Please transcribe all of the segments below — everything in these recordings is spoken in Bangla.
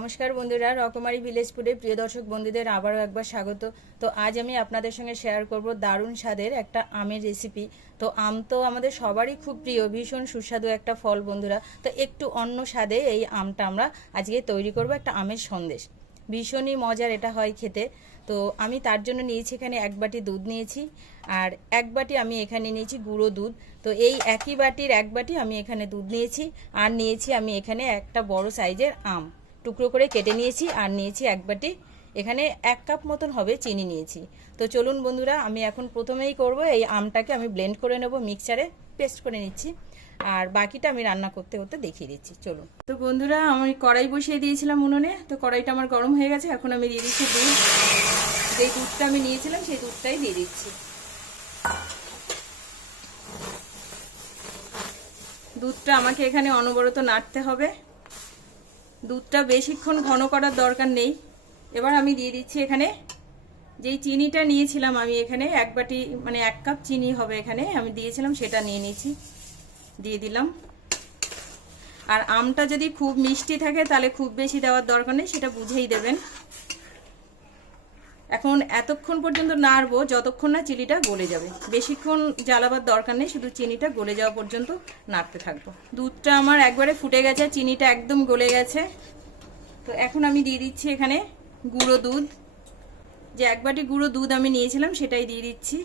নমস্কার বন্ধুরা, রকমারি ভিলেজ ফুডে প্রিয় দর্শক বন্ধুদের আবারও একবার স্বাগত। তো আজ আমি আপনাদের সঙ্গে শেয়ার করব দারুণ স্বাদের একটা আমের রেসিপি। তো আম তো আমাদের সবারই খুব প্রিয়, ভীষণ সুস্বাদু একটা ফল বন্ধুরা। তো একটু অন্য স্বাদে এই আমটা আমরা আজকে তৈরি করব একটা আমের সন্দেশ। ভীষণই মজার এটা হয় খেতে। তো আমি তার জন্য নিয়েছি এখানে 1 বাটি দুধ নিয়েছি, আর 1 বাটি আমি এখানে নিয়েছি গুঁড়ো দুধ। তো এই একই বাটির 1 বাটি আমি এখানে দুধ নিয়েছি, আর নিয়েছি আমি এখানে একটা বড় সাইজের আম টুকরো করে কেটে নিয়েছি, আর নিয়েছি 1 বাটি এখানে 1 কাপ মতন হবে চিনি নিয়েছি। তো চলুন বন্ধুরা, আমি এখন প্রথমেই করব এই আমটাকে আমি ব্লেন্ড করে নেব, মিক্সচারে পেস্ট করে নিচ্ছি, আর বাকিটা আমি রান্না করতে করতে দেখিয়ে দিচ্ছি। চলুন। তো বন্ধুরা, আমি কড়াই বসিয়ে দিয়েছিলাম উনুনে। তো কড়াইটা আমার গরম হয়ে গেছে। এখন আমি দিয়ে দিচ্ছি দুধ। যেই দুধটা আমি নিয়েছিলাম সেই দুধটাই দিয়ে দিচ্ছি। দুধটা আমাকে এখানে অনবরত নাড়তে হবে। দুধটা বেশিক্ষণ ঘন করার দরকার নেই। এবার আমি দিয়ে দিচ্ছি এখানে যেই চিনিটা নিয়েছিলাম, আমি এখানে 1 বাটি মানে 1 কাপ চিনি হবে এখানে আমি দিয়েছিলাম, সেটা নিয়ে নিয়েছি, দিয়ে দিলাম। আর আমটা যদি খুব মিষ্টি থাকে তাহলে খুব বেশি দেওয়ার দরকার নেই, সেটা বুঝেই দেবেন। এখন এতক্ষণ পর্যন্ত নাড়বো যতক্ষণ না চিনিটা গলে যাবে। বেশিক্ষণ জ্বালাবার দরকার নেই, শুধু চিনিটা গলে যাওয়া পর্যন্ত নাড়তে থাকবো। দুধটা আমার একবারে ফুটে গেছে, চিনিটা একদম গলে গেছে। তো এখন আমি দিয়ে দিচ্ছি এখানে গুঁড়ো দুধ। যে 1 বাটি গুঁড়ো দুধ আমি নিয়েছিলাম সেটাই দিয়ে দিচ্ছি।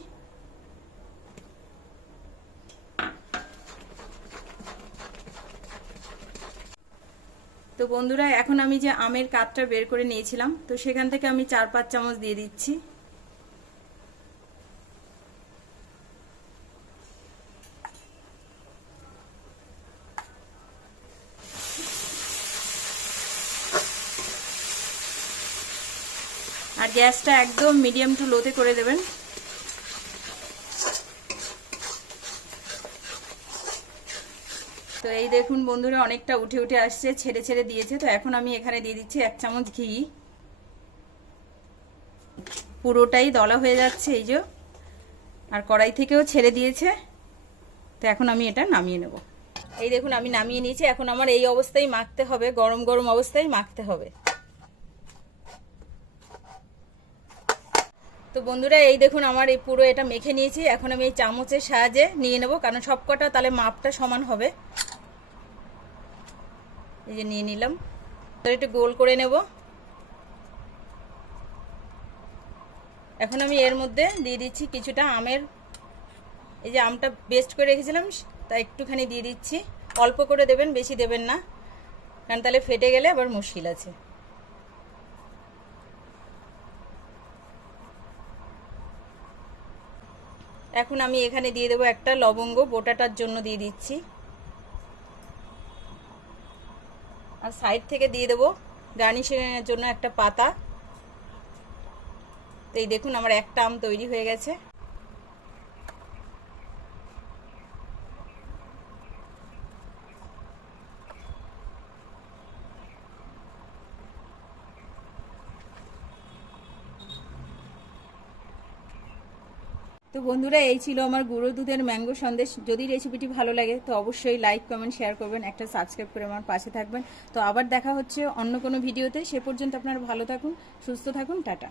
তো বন্ধুরা, এখন আমি যে আমের কাপটা বের করে নিয়েছিলাম, তো সেখান থেকে আমি 4-5 চামচ দিয়ে দিচ্ছি। আর গ্যাসটা একদম মিডিয়াম টু লোতে করে দেবেন। তো এই দেখুন বন্ধুরা, অনেকটা উঠে উঠে আসছে, ছেড়ে ছেড়ে দিয়েছে। তো এখন আমি এখানে দিয়ে দিচ্ছি 1 চামচ ঘি। পুরোটাই দলা হয়ে যাচ্ছে এই যে, আর কড়াই থেকেও ছেড়ে দিয়েছে। তো এখন আমি এটা নামিয়ে নেব। এই দেখুন আমি নামিয়ে নিয়েছি। এখন আমার এই অবস্থায় মাখতে হবে, গরম গরম অবস্থায় মাখতে হবে। তো বন্ধুরা, এই দেখুন আমার এই পুরো এটা মেখে নিয়েছি। এখন আমি এই চামচের সাহায্যে নিয়ে নেব, কারণ সবকটা তাহলে মাপটা সমান হবে। এই যে নিয়ে নিলাম। তো একটু গোল করে নেব। এখন আমি এর মধ্যে দিয়ে দিচ্ছি কিছুটা আমের, এই যে আমটা পেস্ট করে রেখেছিলাম তা একটুখানি দিয়ে দিচ্ছি। অল্প করে দেবেন, বেশি দেবেন না, কারণ তাহলে ফেটে গেলে আবার মুশকিল আছে। এখন আমি এখানে দিয়ে দেবো একটা লবঙ্গ, বোটাটার জন্য দিয়ে দিচ্ছি। আর সাইড থেকে দিয়ে দেবো গার্নিশিংয়ের জন্য একটা পাতা। তো এই দেখুন আমার একটা আম তৈরি হয়ে গেছে। তো বন্ধুরা, এই ছিল আমার গুঁড়ো দুধের ম্যাঙ্গো সন্দেশ। যদি রেসিপিটি ভালো লাগে তো অবশ্যই লাইক কমেন্ট শেয়ার করবেন, একটা সাবস্ক্রাইব করে আমার পাশে থাকবেন। তো আবার দেখা হচ্ছে অন্য কোনো ভিডিওতে। সে পর্যন্ত আপনারা ভালো থাকুন, সুস্থ থাকুন, টাটা।